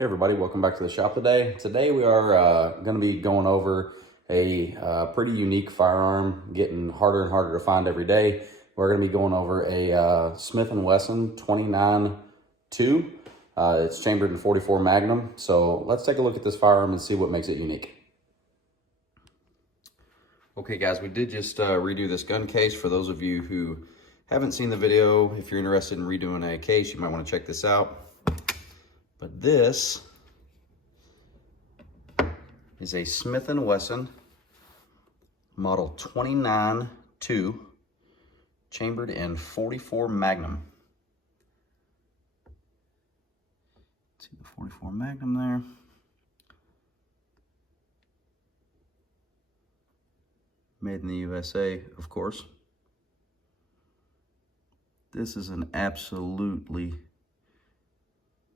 Hey everybody, welcome back to the shop today. Today we are going to be going over a pretty unique firearm, getting harder and harder to find every day. We're going to be going over a Smith & Wesson 29-2. It's chambered in 44 Magnum. So let's take a look at this firearm and see what makes it unique. Okay guys, we did just redo this gun case. For those of you who haven't seen the video, if you're interested in redoing a case, you might want to check this out. But this is a Smith & Wesson model 29-2, chambered in 44 Magnum. See the 44 Magnum there. Made in the USA, of course. This is an absolutely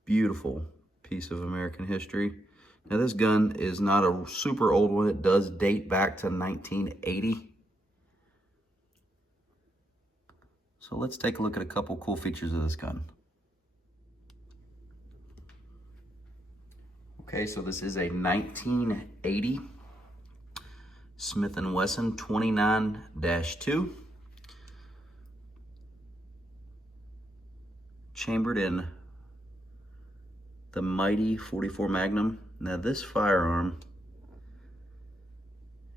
beautiful piece of American history. Now this gun is not a super old one. It does date back to 1980. So let's take a look at a couple cool features of this gun. Okay, so this is a 1980 Smith & Wesson 29-2. Chambered in the mighty 44 Magnum. Now this firearm,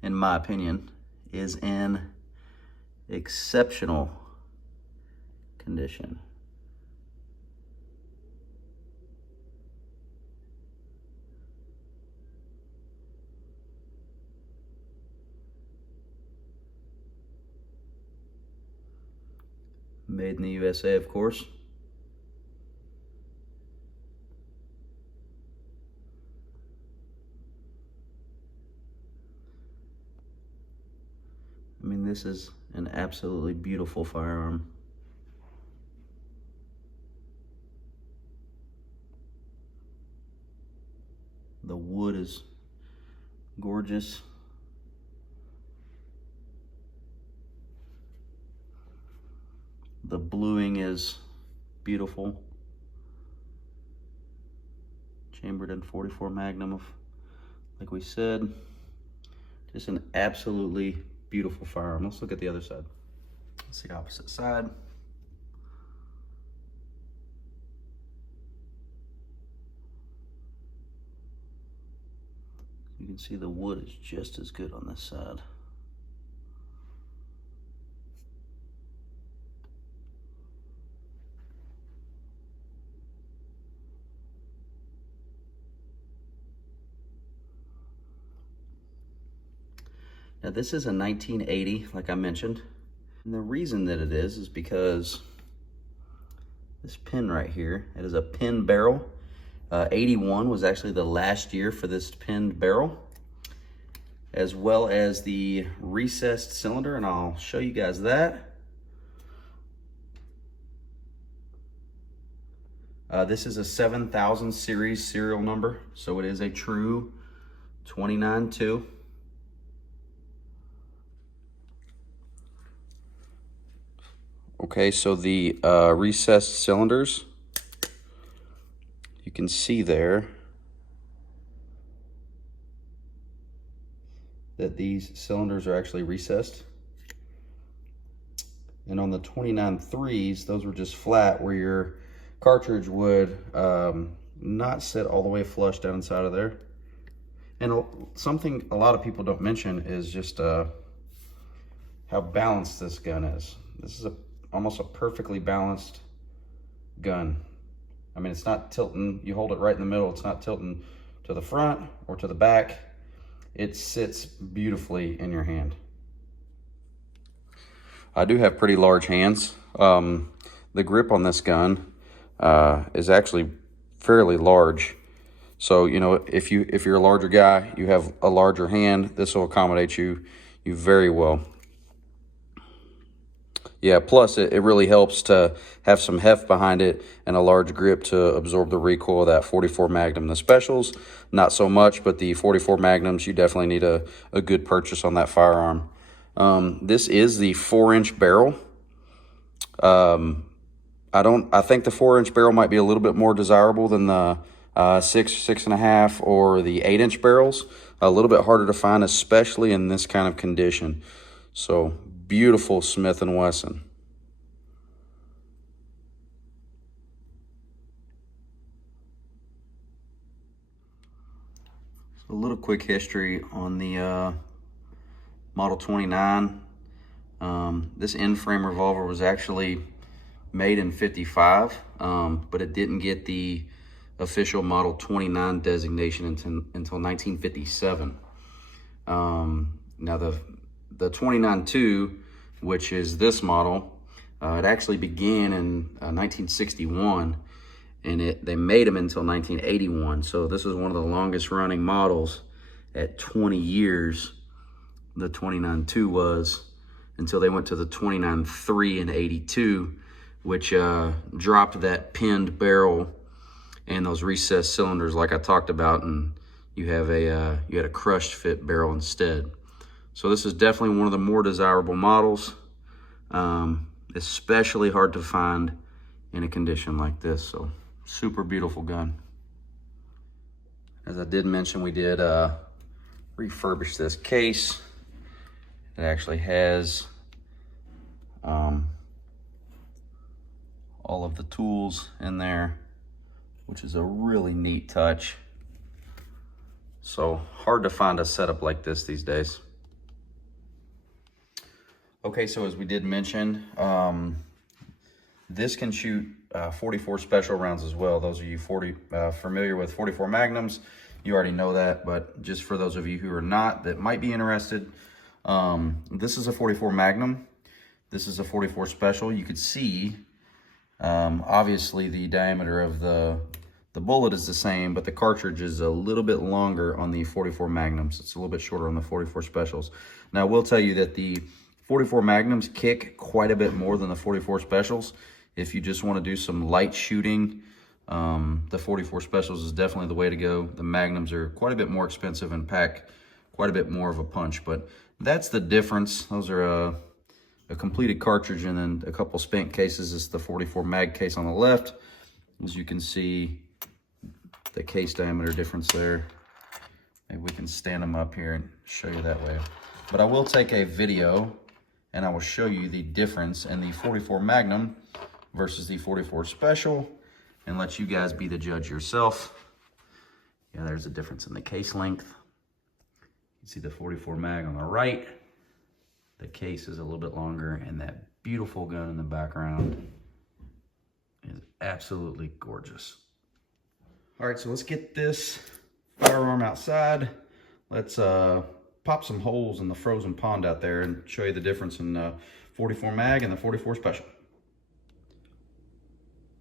in my opinion, is in exceptional condition. Made in the USA, of course. I mean, this is an absolutely beautiful firearm. The wood is gorgeous. The bluing is beautiful. Chambered in 44 Magnum, like we said. Just an absolutely beautiful firearm. Let's look at the other side. Let's see the opposite side. You can see the wood is just as good on this side. Now this is a 1980, like I mentioned. And the reason that it is because this pin right here, it is a pin barrel. 81 was actually the last year for this pinned barrel, as well as the recessed cylinder, and I'll show you guys that. This is a 7000 series serial number, so it is a true 29-2. Okay, so the recessed cylinders, you can see there that these cylinders are actually recessed. And on the 29-3s, those were just flat, where your cartridge would not sit all the way flush down inside of there. And something a lot of people don't mention is just how balanced this gun is. This is almost a perfectly balanced gun. I mean, it's not tilting. You hold it right in the middle. It's not tilting to the front or to the back. It sits beautifully in your hand. I do have pretty large hands. The grip on this gun is actually fairly large. So, you know, if you're a larger guy, you have a larger hand, this will accommodate you very well. Yeah, plus it really helps to have some heft behind it and a large grip to absorb the recoil of that 44 Magnum. The specials, not so much, but the 44 Magnums, you definitely need a good purchase on that firearm. This is the 4-inch barrel. I think the 4-inch barrel might be a little bit more desirable than the six and a half, or the 8-inch barrels. A little bit harder to find, especially in this kind of condition. So beautiful Smith & Wesson. A little quick history on the Model 29. This in-frame revolver was actually made in 55, but it didn't get the official Model 29 designation until 1957. Now the 29-2, which is this model, it actually began in 1961, and they made them until 1981. So this is one of the longest running models at 20 years. The 29-2 was, until they went to the 29-3 in 82, which dropped that pinned barrel and those recessed cylinders like I talked about, and you had a crushed fit barrel instead. So this is definitely one of the more desirable models, especially hard to find in a condition like this. So super beautiful gun. As I did mention, we did refurbish this case. It actually has all of the tools in there, which is a really neat touch. So hard to find a setup like this these days. Okay, so as we did mention, this can shoot 44 special rounds as well. Those of you familiar with 44 Magnums, you already know that, but just for those of you who are not, that might be interested, this is a 44 Magnum. This is a 44 special. You could see, obviously the diameter of the bullet is the same, but the cartridge is a little bit longer on the 44 Magnums. It's a little bit shorter on the 44 specials. Now, I will tell you that the 44 Magnums kick quite a bit more than the 44 specials. If you just want to do some light shooting, the 44 specials is definitely the way to go. The Magnums are quite a bit more expensive and pack quite a bit more of a punch, but that's the difference. Those are a completed cartridge and then a couple spent cases. It's the 44 mag case on the left. As you can see, the case diameter difference there. Maybe we can stand them up here and show you that way. But I will take a video and I will show you the difference in the 44 Magnum versus the 44 Special and let you guys be the judge yourself. Yeah, there's a difference in the case length. You see the 44 mag on the right. The case is a little bit longer, and that beautiful gun in the background is absolutely gorgeous. All right, so let's get this firearm outside. Let's pop some holes in the frozen pond out there and show you the difference in the 44 mag and the 44 Special.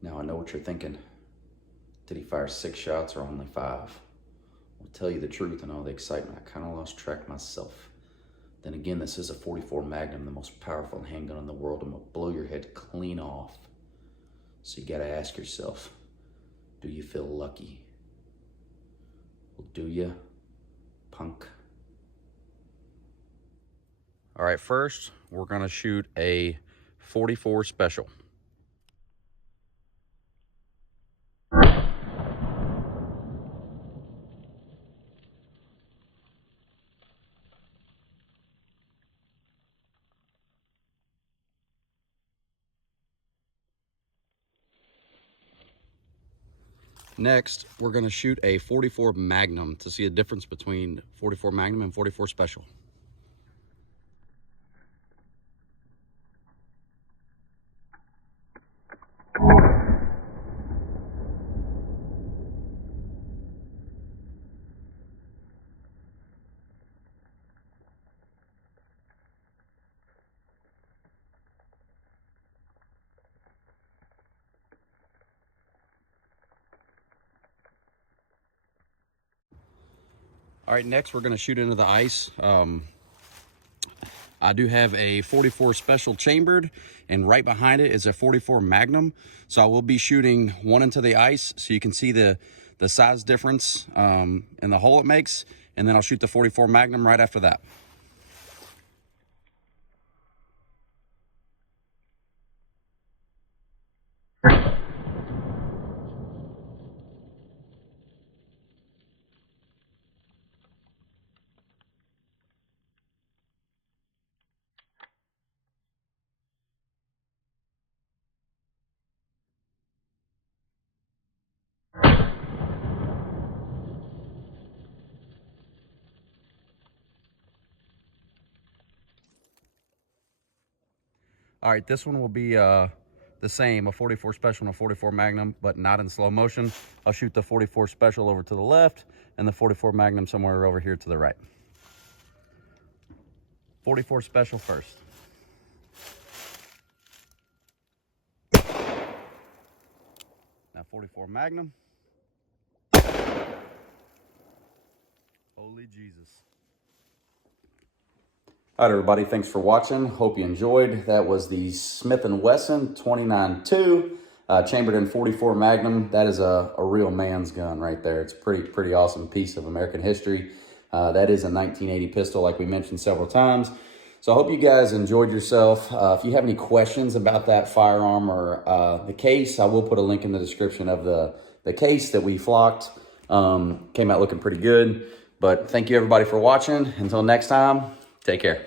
Now I know what you're thinking. Did he fire 6 shots or only 5? I'll tell you the truth, and all the excitement, I kind of lost track myself. Then again, this is a 44 Magnum, the most powerful handgun in the world, and will blow your head clean off. So you gotta ask yourself, do you feel lucky? Well, do you, punk? All right, first, we're gonna shoot a 44 Special. Next, we're gonna shoot a 44 Magnum to see a difference between 44 Magnum and 44 Special. All right, next we're gonna shoot into the ice. I do have a 44 Special chambered, and right behind it is a 44 Magnum. So I will be shooting one into the ice so you can see the size difference and the hole it makes, and then I'll shoot the 44 Magnum right after that. All right, this one will be the same, a 44 Special and a 44 Magnum, but not in slow motion. I'll shoot the 44 Special over to the left and the 44 Magnum somewhere over here to the right. 44 Special first. Now 44 Magnum. Holy Jesus. All right, everybody, thanks for watching. Hope you enjoyed. That was the Smith & Wesson 29-2 chambered in 44 Magnum. That is a real man's gun right there. It's a pretty awesome piece of American history. That is a 1980 pistol, like we mentioned several times. So I hope you guys enjoyed yourself. If you have any questions about that firearm or the case, I will put a link in the description of the case that we flocked. Came out looking pretty good. But thank you, everybody, for watching. Until next time, take care.